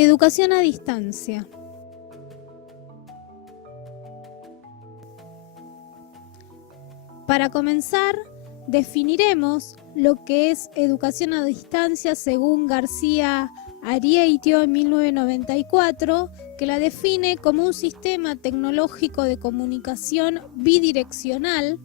Educación a distancia. Para comenzar, definiremos lo que es educación a distancia según García Arieitio en 1994, que la define como un sistema tecnológico de comunicación bidireccional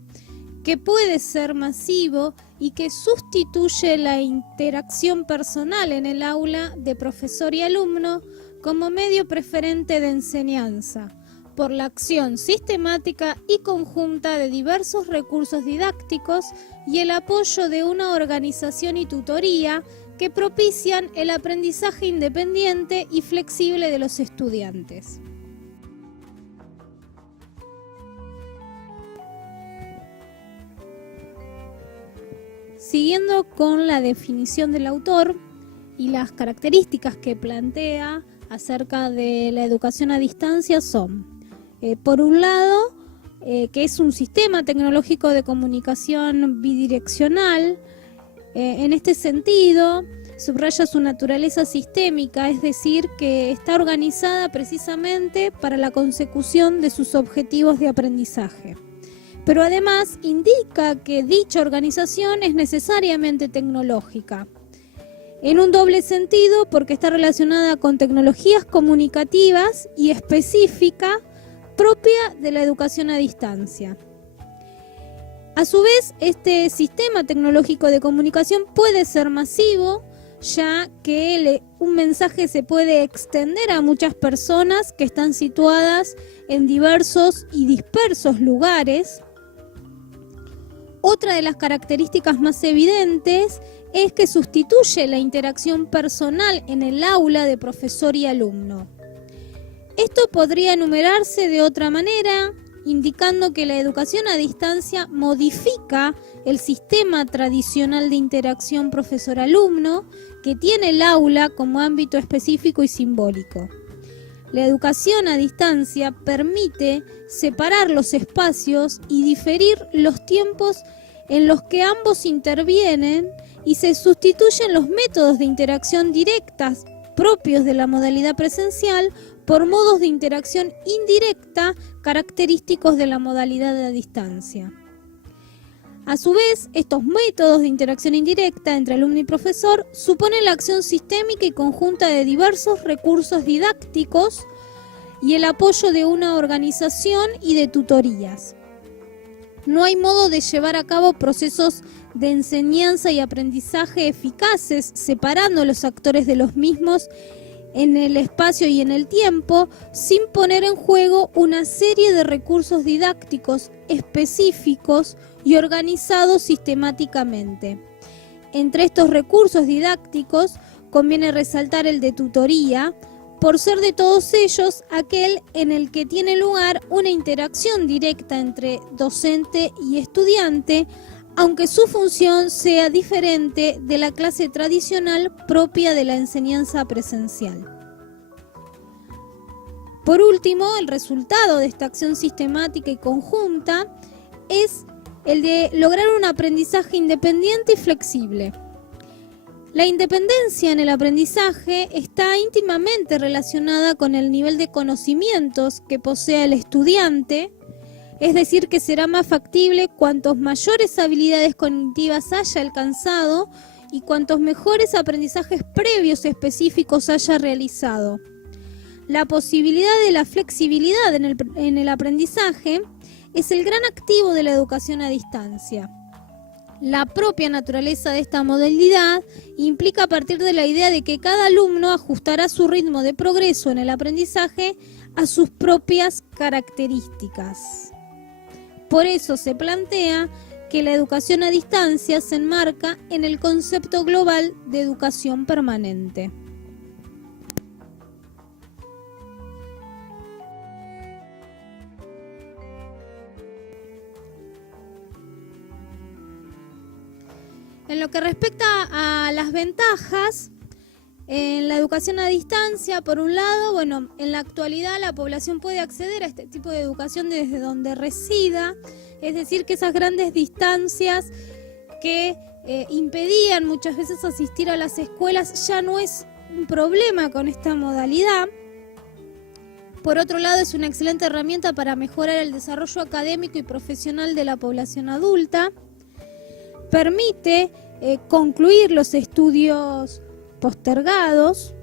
que puede ser masivo y que sustituye la interacción personal en el aula de profesor y alumno como medio preferente de enseñanza, por la acción sistemática y conjunta de diversos recursos didácticos y el apoyo de una organización y tutoría que propician el aprendizaje independiente y flexible de los estudiantes. Siguiendo con la definición del autor y las características que plantea acerca de la educación a distancia son, por un lado, que es un sistema tecnológico de comunicación bidireccional. En este sentido, subraya su naturaleza sistémica, es decir, que está organizada precisamente para la consecución de sus objetivos de aprendizaje. Pero además indica que dicha organización es necesariamente tecnológica, en un doble sentido porque está relacionada con tecnologías comunicativas y específica propia de la educación a distancia. A su vez, este sistema tecnológico de comunicación puede ser masivo, ya que un mensaje se puede extender a muchas personas que están situadas en diversos y dispersos lugares. Otra de las características más evidentes es que sustituye la interacción personal en el aula de profesor y alumno. Esto podría enumerarse de otra manera, indicando que la educación a distancia modifica el sistema tradicional de interacción profesor-alumno que tiene el aula como ámbito específico y simbólico. La educación a distancia permite separar los espacios y diferir los tiempos en los que ambos intervienen y se sustituyen los métodos de interacción directas propios de la modalidad presencial por modos de interacción indirecta característicos de la modalidad a distancia. A su vez, estos métodos de interacción indirecta entre alumno y profesor suponen la acción sistémica y conjunta de diversos recursos didácticos y el apoyo de una organización y de tutorías. No hay modo de llevar a cabo procesos de enseñanza y aprendizaje eficaces separando los actores de los mismos en el espacio y en el tiempo, sin poner en juego una serie de recursos didácticos específicos y organizados sistemáticamente. Entre estos recursos didácticos conviene resaltar el de tutoría, por ser de todos ellos aquel en el que tiene lugar una interacción directa entre docente y estudiante, aunque su función sea diferente de la clase tradicional propia de la enseñanza presencial. Por último, el resultado de esta acción sistemática y conjunta es el de lograr un aprendizaje independiente y flexible. La independencia en el aprendizaje está íntimamente relacionada con el nivel de conocimientos que posea el estudiante, es decir, que será más factible cuantos mayores habilidades cognitivas haya alcanzado y cuantos mejores aprendizajes previos específicos haya realizado. La posibilidad de la flexibilidad en el aprendizaje es el gran activo de la educación a distancia. La propia naturaleza de esta modalidad implica partir de la idea de que cada alumno ajustará su ritmo de progreso en el aprendizaje a sus propias características. Por eso se plantea que la educación a distancia se enmarca en el concepto global de educación permanente. En lo que respecta a las ventajas, en la educación a distancia, por un lado, en la actualidad la población puede acceder a este tipo de educación desde donde resida, es decir, que esas grandes distancias que impedían muchas veces asistir a las escuelas ya no es un problema con esta modalidad. Por otro lado, es una excelente herramienta para mejorar el desarrollo académico y profesional de la población adulta. Permite concluir los estudios postergados.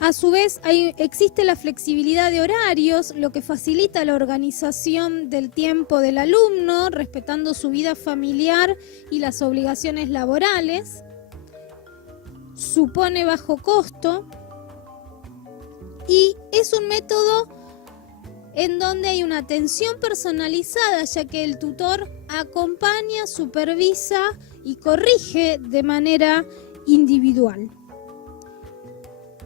A su vez, existe la flexibilidad de horarios, lo que facilita la organización del tiempo del alumno, respetando su vida familiar y las obligaciones laborales. Supone bajo costo y es un método en donde hay una atención personalizada, ya que el tutor acompaña, supervisa y corrige de manera individual.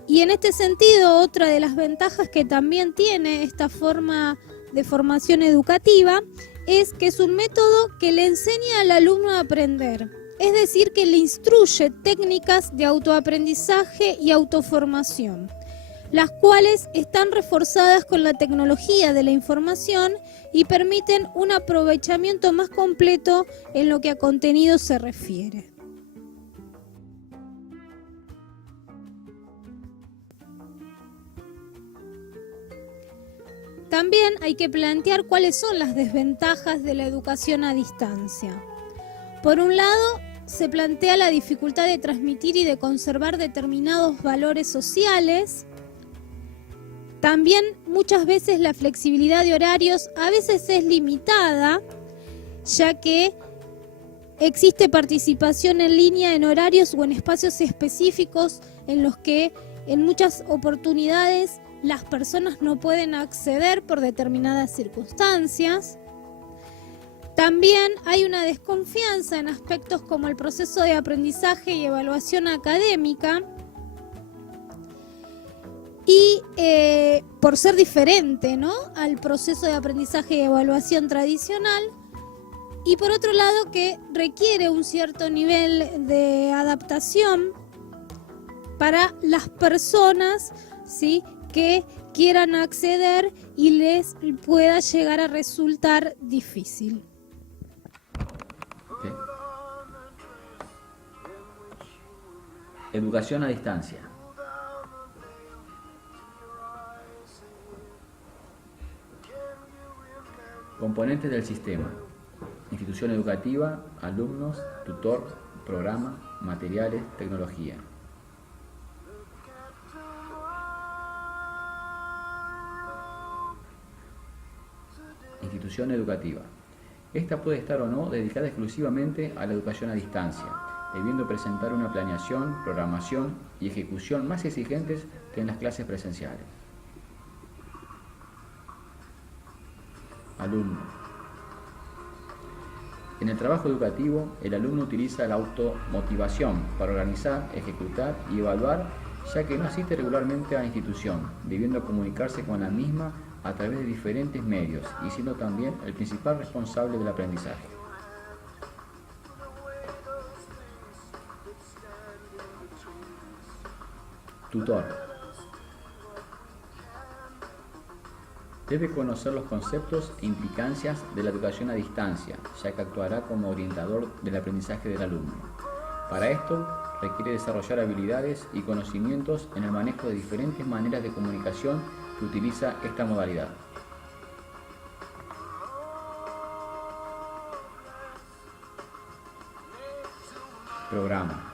Y en este sentido, otra de las ventajas que también tiene esta forma de formación educativa es que es un método que le enseña al alumno a aprender, es decir, que le instruye técnicas de autoaprendizaje y autoformación, las cuales están reforzadas con la tecnología de la información y permiten un aprovechamiento más completo en lo que a contenido se refiere. También hay que plantear cuáles son las desventajas de la educación a distancia. Por un lado, se plantea la dificultad de transmitir y de conservar determinados valores sociales. También muchas veces la flexibilidad de horarios a veces es limitada, ya que existe participación en línea en horarios o en espacios específicos en los que en muchas oportunidades las personas no pueden acceder por determinadas circunstancias. También hay una desconfianza en aspectos como el proceso de aprendizaje y evaluación académica y por ser diferente, ¿no?, al proceso de aprendizaje y evaluación tradicional, y por otro lado que requiere un cierto nivel de adaptación para las personas, ¿sí?, que quieran acceder y les pueda llegar a resultar difícil. Okay. Educación a distancia. Componentes del sistema: institución educativa, alumnos, tutor, programa, materiales, tecnología. Institución educativa. Esta puede estar o no dedicada exclusivamente a la educación a distancia, debiendo presentar una planeación, programación y ejecución más exigentes que en las clases presenciales. Alumno. En el trabajo educativo, el alumno utiliza la automotivación para organizar, ejecutar y evaluar, ya que no asiste regularmente a la institución, debiendo comunicarse con la misma a través de diferentes medios y siendo también el principal responsable del aprendizaje. Tutor. Debe conocer los conceptos e implicancias de la educación a distancia, ya que actuará como orientador del aprendizaje del alumno. Para esto, requiere desarrollar habilidades y conocimientos en el manejo de diferentes maneras de comunicación que utiliza esta modalidad. Programa.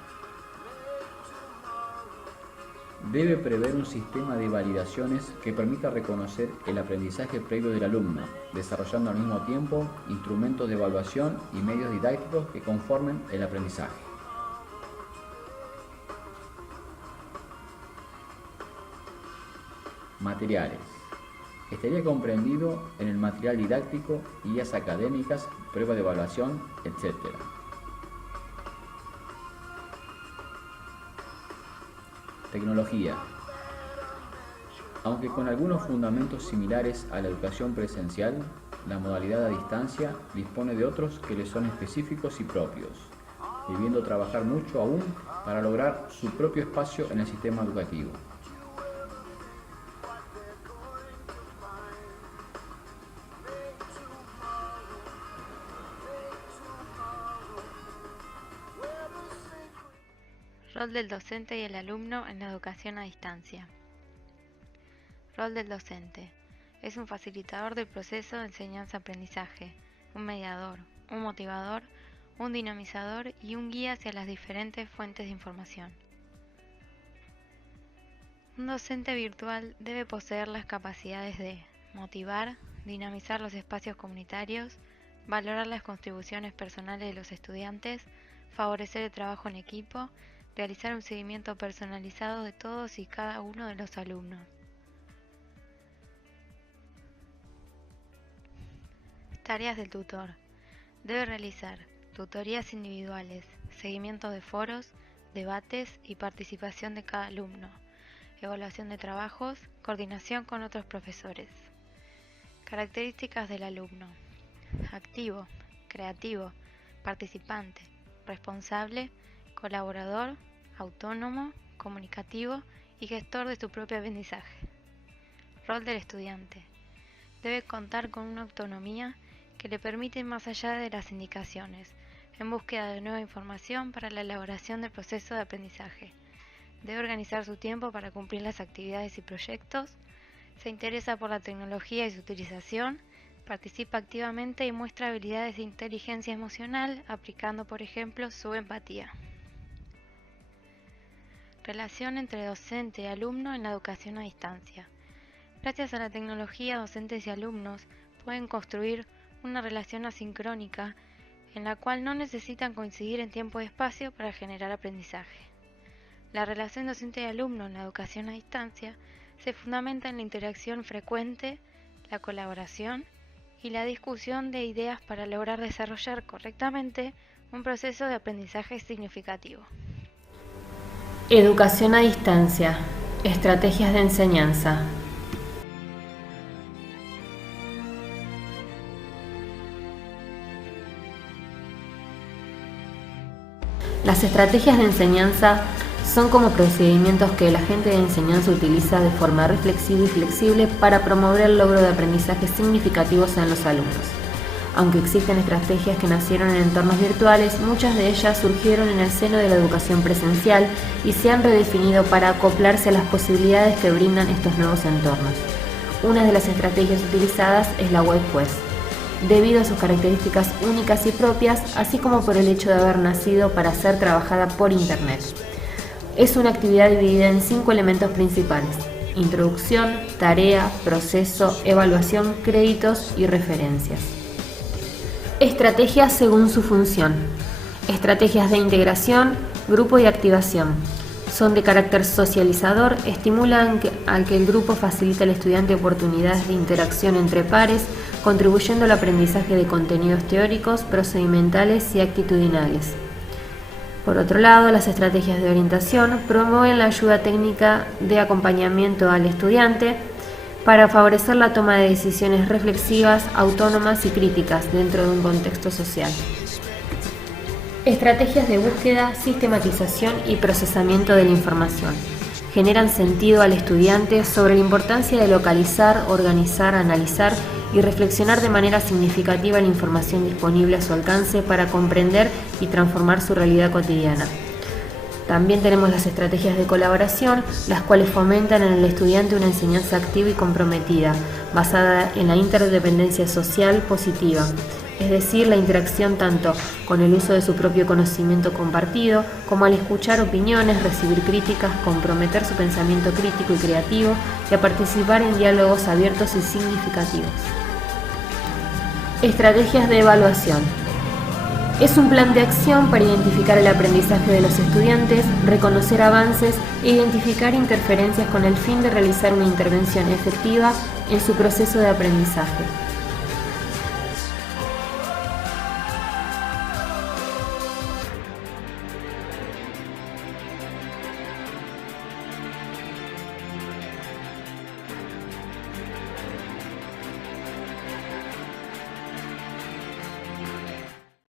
Debe prever un sistema de validaciones que permita reconocer el aprendizaje previo del alumno, desarrollando al mismo tiempo instrumentos de evaluación y medios didácticos que conformen el aprendizaje. Materiales. Estaría comprendido en el material didáctico, guías académicas, pruebas de evaluación, etc. Tecnología. Aunque con algunos fundamentos similares a la educación presencial, la modalidad a distancia dispone de otros que le son específicos y propios, debiendo trabajar mucho aún para lograr su propio espacio en el sistema educativo. Rol del docente y el alumno en la educación a distancia. Rol del docente. Es un facilitador del proceso de enseñanza-aprendizaje, un mediador, un motivador, un dinamizador y un guía hacia las diferentes fuentes de información. Un docente virtual debe poseer las capacidades de motivar, dinamizar los espacios comunitarios, valorar las contribuciones personales de los estudiantes, favorecer el trabajo en equipo, realizar un seguimiento personalizado de todos y cada uno de los alumnos. Tareas del tutor. Debe realizar tutorías individuales, seguimiento de foros, debates y participación de cada alumno, evaluación de trabajos, coordinación con otros profesores. Características del alumno: activo, creativo, participante, responsable, colaborador, autónomo, comunicativo y gestor de su propio aprendizaje. Rol del estudiante. Debe contar con una autonomía que le permite ir más allá de las indicaciones, en búsqueda de nueva información para la elaboración del proceso de aprendizaje. Debe organizar su tiempo para cumplir las actividades y proyectos, se interesa por la tecnología y su utilización, participa activamente y muestra habilidades de inteligencia emocional, aplicando, por ejemplo, su empatía. Relación entre docente y alumno en la educación a distancia. Gracias a la tecnología, docentes y alumnos pueden construir una relación asincrónica en la cual no necesitan coincidir en tiempo y espacio para generar aprendizaje. La relación docente y alumno en la educación a distancia se fundamenta en la interacción frecuente, la colaboración y la discusión de ideas para lograr desarrollar correctamente un proceso de aprendizaje significativo. Educación a distancia. Estrategias de enseñanza. Las estrategias de enseñanza son como procedimientos que el agente de enseñanza utiliza de forma reflexiva y flexible para promover el logro de aprendizajes significativos en los alumnos. Aunque existen estrategias que nacieron en entornos virtuales, muchas de ellas surgieron en el seno de la educación presencial y se han redefinido para acoplarse a las posibilidades que brindan estos nuevos entornos. Una de las estrategias utilizadas es la WebQuest, debido a sus características únicas y propias, así como por el hecho de haber nacido para ser trabajada por Internet. Es una actividad dividida en 5 elementos principales: introducción, tarea, proceso, evaluación, créditos y referencias. Estrategias según su función. Estrategias de integración, grupo y activación. Son de carácter socializador, estimulan a que el grupo facilite al estudiante oportunidades de interacción entre pares, contribuyendo al aprendizaje de contenidos teóricos, procedimentales y actitudinales. Por otro lado, las estrategias de orientación promueven la ayuda técnica de acompañamiento al estudiante para favorecer la toma de decisiones reflexivas, autónomas y críticas dentro de un contexto social. Estrategias de búsqueda, sistematización y procesamiento de la información. Generan sentido al estudiante sobre la importancia de localizar, organizar, analizar y reflexionar de manera significativa la información disponible a su alcance para comprender y transformar su realidad cotidiana. También tenemos las estrategias de colaboración, las cuales fomentan en el estudiante una enseñanza activa y comprometida, basada en la interdependencia social positiva, es decir, la interacción tanto con el uso de su propio conocimiento compartido, como al escuchar opiniones, recibir críticas, comprometer su pensamiento crítico y creativo y a participar en diálogos abiertos y significativos. Estrategias de evaluación. Es un plan de acción para identificar el aprendizaje de los estudiantes, reconocer avances e identificar interferencias con el fin de realizar una intervención efectiva en su proceso de aprendizaje.